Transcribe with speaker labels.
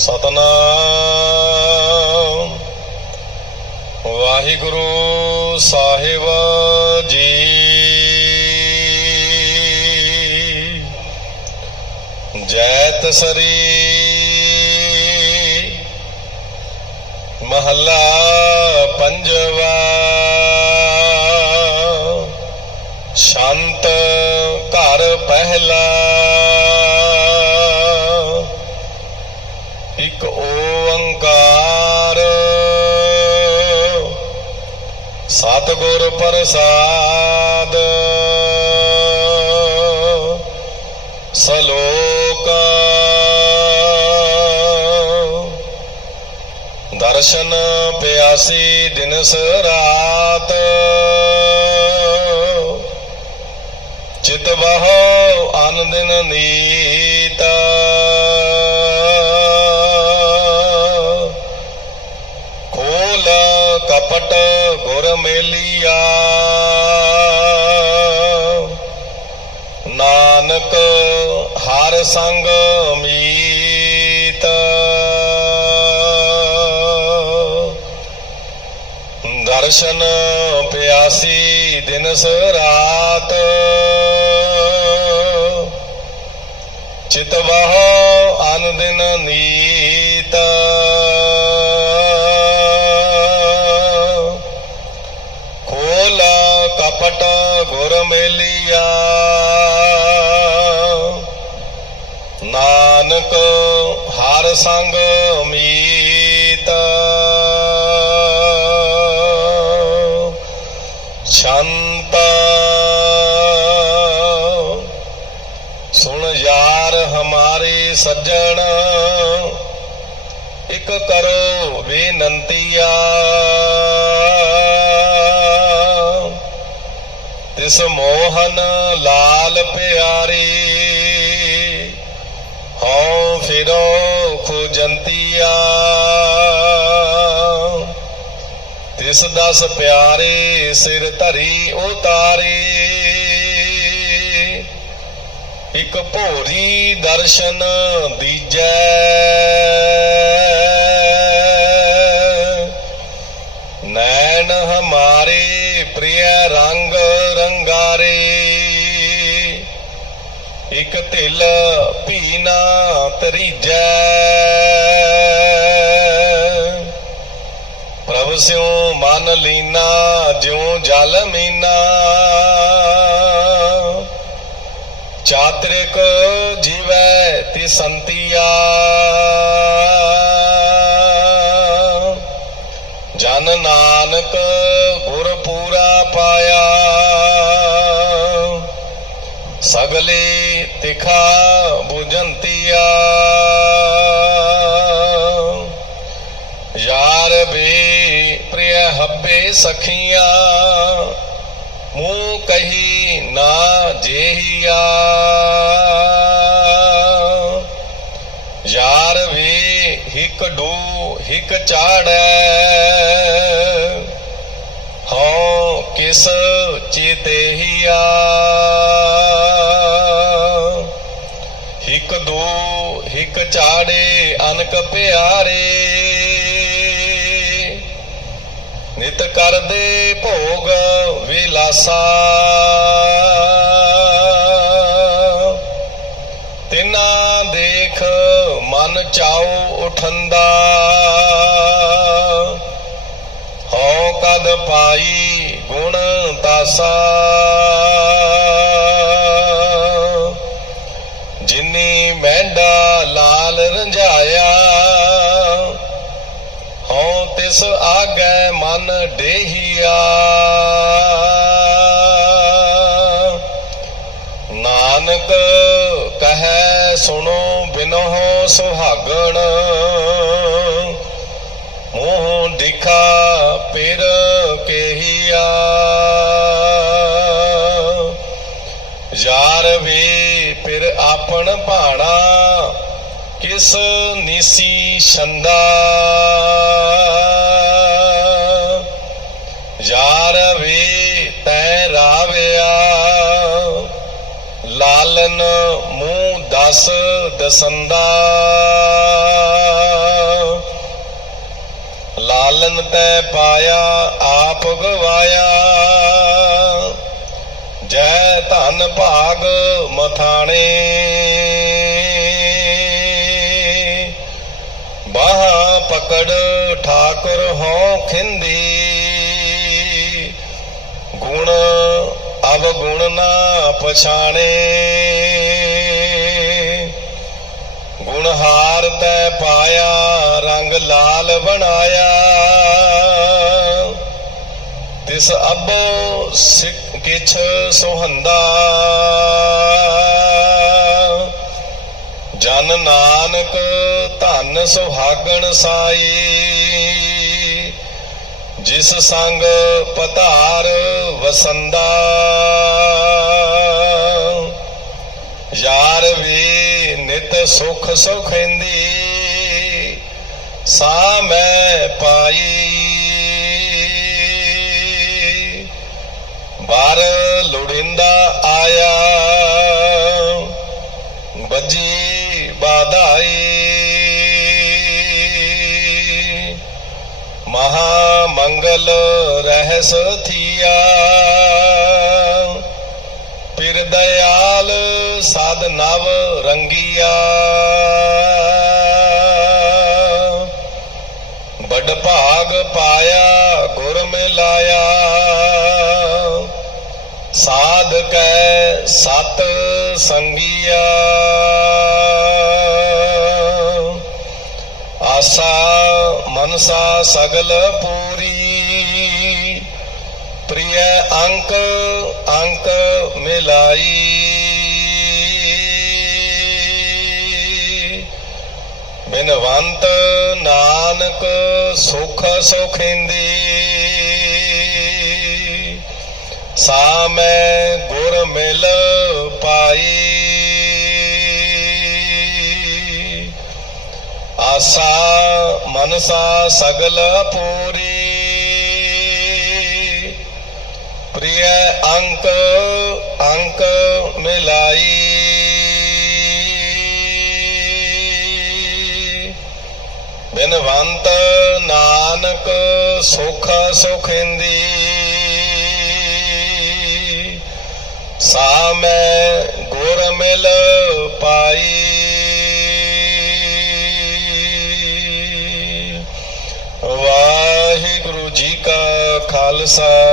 Speaker 1: ਸਤਨਾਮ। ਵਾਹਿਗੁਰੂ ਸਾਹਿਬ ਜੀ। ਜੈਤ ਸਰੀ ਮਹੱਲਾ ਇੱਕ ਓੰਕਾਰ। ਸਤਿਗੁਰ ਪ੍ਰਸਾਦ। ਸਲੋਕ। ਦਰਸ਼ਨ ਪਿਆਸੀ ਦਿਨਸ ਰਾਤ। ਚਿਤ ਬਹੋ ਅਨ ਦਿਨ ਨੀਤ। ਦਰਸ਼ਨ ਪਿਆਸੀ ਦਿਨ ਸ ਰਾਤ ਚਿਤ ਬਹੋ ਅਨ ਦਿਨ ਨੀਤ। ਖੋਲ ਕਪਟ ਗੁਰ ਮੇਲੀਆ। ਨਾਨਕ ਹਰ ਸੰਗ ਇਕ ਕਰੋ ਬੇਨੰਤੀਆ ਤਿਸ ਮੋਹਨ ਲਾਲ ਪਿਆਰੀ, ਹਉ ਫਿਰੋ ਖੋਜੰਤੀਆ। ਤਿਸ ਦਸ ਪਿਆਰੇ ਸਿਰ ਧਰੀ ਉਤਾਰੇ। ਇਕ ਭੋਰੀ ਦਰਸ਼ਨ ਦੀਜੈ। ਢਿਲ ਭੀਨਾ ਤਰੀਜੈ ਪ੍ਰਭ ਸਿਉ ਮਨ ਲੀਨਾ ਜਿਉ ਜਲ ਮੀਨਾ। ਚਾਤ੍ਰਿਕ ਜੀਵੈ ਤੀ ਸੰਤੀਆ ਸਗਲੇ ਤਿਖਾ 부ਜੰਤੀਆ ਯਾਰ ਵੀ ਪ੍ਰਿਯ ਹੱਬੇ ਸਖੀਆਂ ਮੂੰਹ ਕਹੀ ਨਾ ਜੇਹੀਆ ਯਾਰ ਵੀ ਹਿਕ ਡੂ ਹਿਕ ਚਾੜੈ ਹਉ ਚਾੜੇ ਅਨਕ ਪਿਆਰੇ। ਨਿਤ ਕਰਦੇ ਭੋਗ ਵਿਲਾਸਾ। ਤਿਨਾ ਦੇਖ ਮਨ ਚਾਉ ਉਠੰਦਾ। ਹਉ ਕਦ ਪਾਈ ਗੁਣ ਤਾਸਾ। ਤਿਸ ਮਨ ਡੇਹੀਆ। ਨਾਨਕ ਕਹੈ, ਸੁਣੋ ਬਿਨੋ ਸੁਹਾਗਣ। ਮੋਹ ਦਿਖਾ ਪਿਰ ਕੇਹੀਆ। ਯਾਰ ਵੀ ਫਿਰ ਆਪਣ ਭਾਣਾ, ਕਿਸ ਨਿਸੀ ਛੰਦਾ। ਦਸੰਦਾ ਲਾਲਨ ਤੈ ਪਾਇਆ, ਆਪ ਗਵਾਇਆ। ਜੈ ਧਨ ਭਾਗ ਮਥਾਣੇ। ਬਾਹ ਪਕੜ ਠਾਕੁਰ ਹੋ ਖਿੰਦੀ। ਗੁਣ ਅਵਗੁਣ ਨਾ ਪਛਾਣੇ। ਹਾਰ ਤੈ ਪਾਇਆ, ਰੰਗ ਲਾਲ ਬਣਾਇਆ। ਤਿਸ ਅਬੋ ਸਿੱਖ ਕਿਛ ਸੁਹੰਦਾ। ਜਨ ਨਾਨਕ ਧਨ ਸੁਹਾਗਣ ਸਾਈ। ਜਿਸ ਸੰਗ ਪਤਾਰ ਵਸੰਦਾ। ਯਾਰ ਵੀ ਨਿਤ ਸੁਖ ਸੁਖੈਂਦੀ ਸਾ ਮੈਂ ਪਾਈ। ਬਾਰ ਲੋੜਿੰਦਾ ਆਇਆ ਬੱਜੀ ਬਾਧਾਈ ਮਹਾ ਮੰਗਲ ਰਹਿਸ ਥੀਆ। ਰੰਗੀਆ ਬੜ ਭਾਗ ਪਾਇਆ, ਗੁਰ ਮਿਲਾਇਆ। ਸਾਧ ਕੈ ਸਤ ਸੰਗੀਆ। ਆਸਾ ਮਨਸਾ ਸਗਲ ਪੂਰੀ। ਪ੍ਰਿਯ ਅੰਕ ਅੰਕ ਮਿਲਾਈ। ਬਿਨਵੰਤ ਨਾਨਕ ਸੁਖ ਸੁਖਿੰਦੀ। ਸਾ ਗੁਰ ਮਿਲ ਪਾਈ। ਆਸਾ ਮਨਸਾ ਸਗਲ ਪੂਰੀ। ਪ੍ਰਿਯ ਅੰਕ ਅੰਕ ਮਿਲਾਈ। ਸੁਖ ਸੁਖਿੰਦੀ ਸਾ ਮੈਂ ਗੁਰ ਮਿਲ ਪਾਈ। ਵਾਹਿਗੁਰੂ ਜੀ ਕਾ ਖਾਲਸਾ।